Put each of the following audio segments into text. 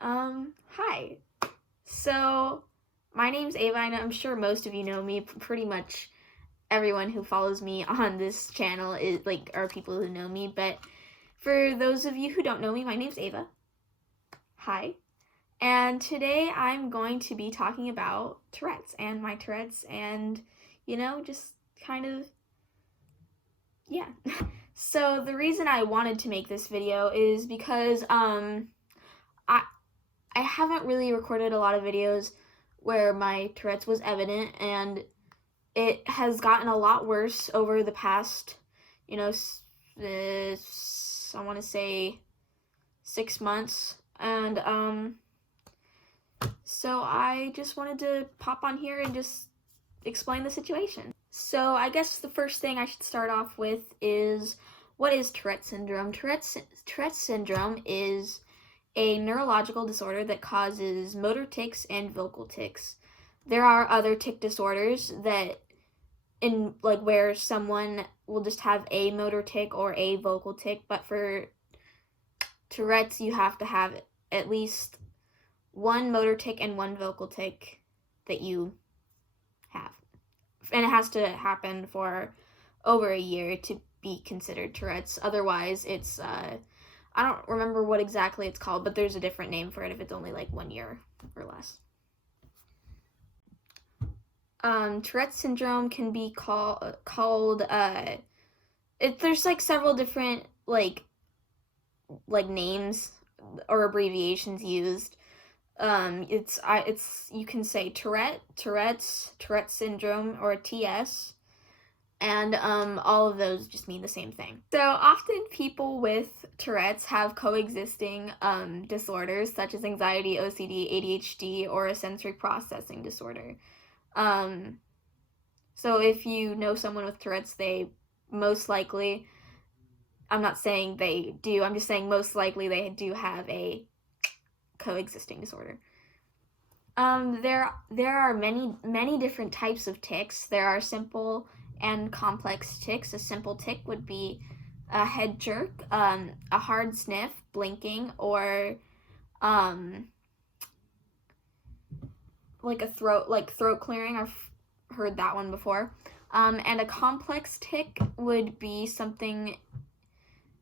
Hi. So, my name's Ava, and I'm sure most of you know me. Pretty much everyone who follows me on this channel are people who know me. But for those of you who don't know me, my name's Ava. Hi. And today I'm going to be talking about Tourette's and my Tourette's, and just kind of, yeah. So the reason I wanted to make this video is because I haven't really recorded a lot of videos where my Tourette's was evident, and it has gotten a lot worse over the past, I want to say 6 months. And so I just wanted to pop on here and just explain the situation. So I guess the first thing I should start off with is, what is Tourette syndrome? Tourette syndrome is a neurological disorder that causes motor tics and vocal tics. There are other tic disorders that where someone will just have a motor tic or a vocal tic, but for Tourette's you have to have at least one motor tic and one vocal tic that you have. And it has to happen for over a year to be considered Tourette's. Otherwise, it's I don't remember what exactly it's called, but there's a different name for it if it's only like 1 year or less. Tourette syndrome can be called there's like several different like names or abbreviations used. It's you can say Tourette's syndrome, or TS. And all of those just mean the same thing. So often people with Tourette's have coexisting disorders such as anxiety, OCD, ADHD, or a sensory processing disorder. So if you know someone with Tourette's, they most likely, I'm not saying they do, I'm just saying most likely they do have a coexisting disorder. There are many different types of tics. There are simple and complex tics. A simple tic would be a head jerk, a hard sniff, blinking, or like a throat clearing. I've heard that one before. And a complex tic would be something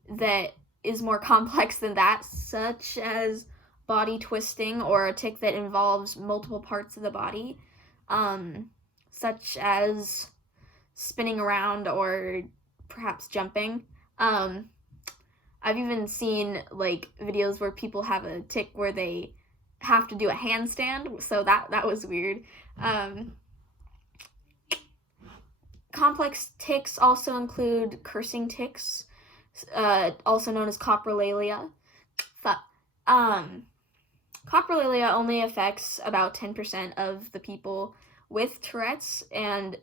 that is more complex than that, such as body twisting, or a tic that involves multiple parts of the body, such as spinning around or perhaps jumping. I've even seen like videos where people have a tic where they have to do a handstand, so that was weird. Complex tics also include cursing tics, also known as coprolalia. Coprolalia only affects about 10% of the people with Tourette's, and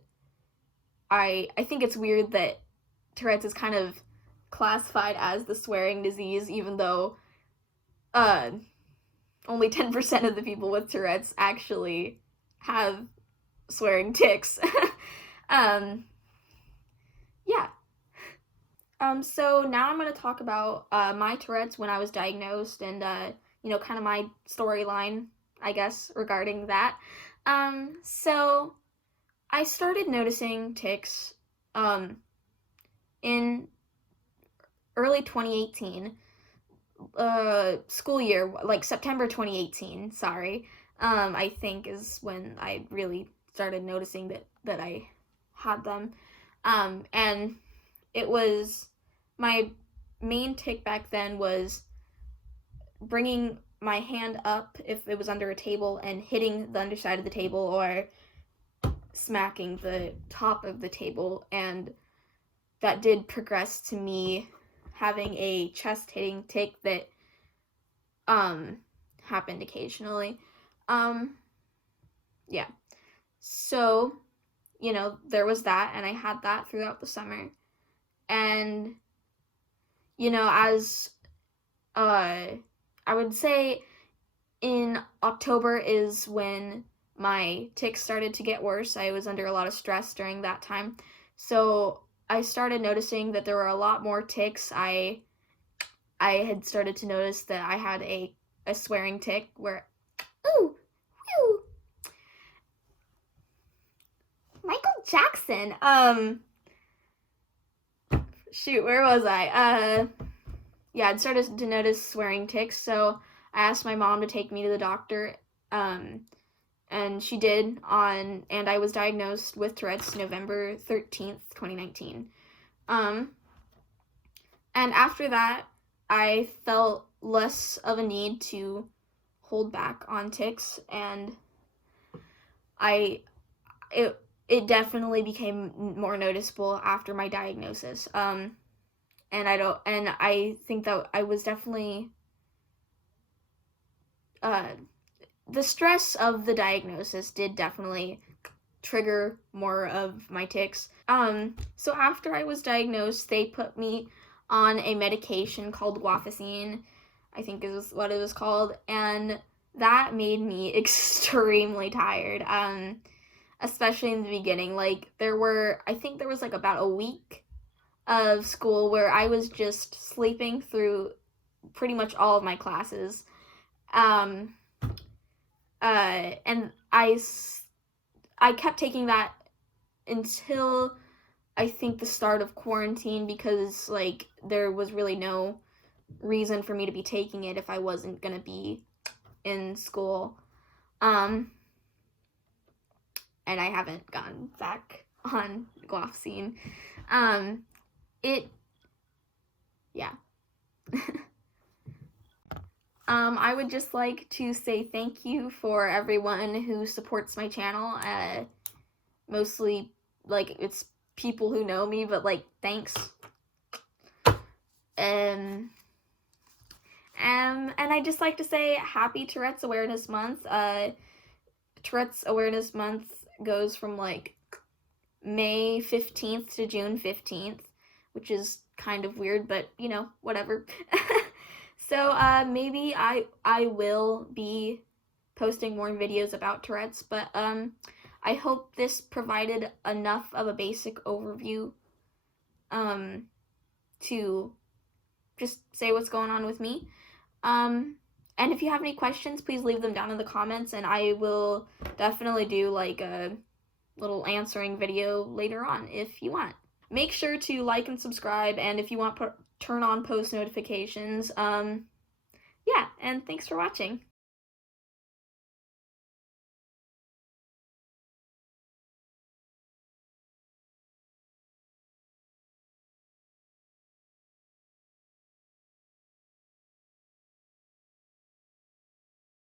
I think it's weird that Tourette's is kind of classified as the swearing disease, even though only 10% of the people with Tourette's actually have swearing tics. Yeah. So now I'm going to talk about my Tourette's when I was diagnosed, and kind of my storyline, I guess, regarding that. So I started noticing tics in early 2018, school year, like September 2018, sorry. I think is when I really started noticing that I had them. And it was, my main tic back then was bringing my hand up if it was under a table and hitting the underside of the table, or smacking the top of the table, and that did progress to me having a chest hitting tic that happened occasionally. Yeah. So, there was that, and I had that throughout the summer. And as I would say in October is when my tics started to get worse. I was under a lot of stress during that time. So I started noticing that there were a lot more tics. I had started to notice that I had a a swearing tic where, ooh, whew. Michael Jackson. Shoot, where was I? Yeah, I'd started to notice swearing tics, so I asked my mom to take me to the doctor, and she did, and I was diagnosed with Tourette's November 13th, 2019. And after that, I felt less of a need to hold back on tics, and it definitely became more noticeable after my diagnosis. And I think that I was definitely, the stress of the diagnosis did definitely trigger more of my tics. So after I was diagnosed, they put me on a medication called guanfacine, I think is what it was called, and that made me extremely tired, especially in the beginning. Like, I think there was like about a week of school where I was just sleeping through pretty much all of my classes. And I kept taking that until I think the start of quarantine, because like there was really no reason for me to be taking it if I wasn't gonna be in school. And I haven't gone back on guanfacine. Yeah. I would just like to say thank you for everyone who supports my channel. Mostly, like, it's people who know me, but, like, thanks. And I'd just like to say happy Tourette's Awareness Month. Tourette's Awareness Month goes from, like, May 15th to June 15th, which is kind of weird, but, you know, whatever. So, maybe I will be posting more videos about Tourette's, but, I hope this provided enough of a basic overview, to just say what's going on with me. And if you have any questions, please leave them down in the comments, and I will definitely do, like, a little answering video later on if you want. Make sure to like and subscribe, and if you want, turn on post notifications. Yeah, and thanks for watching.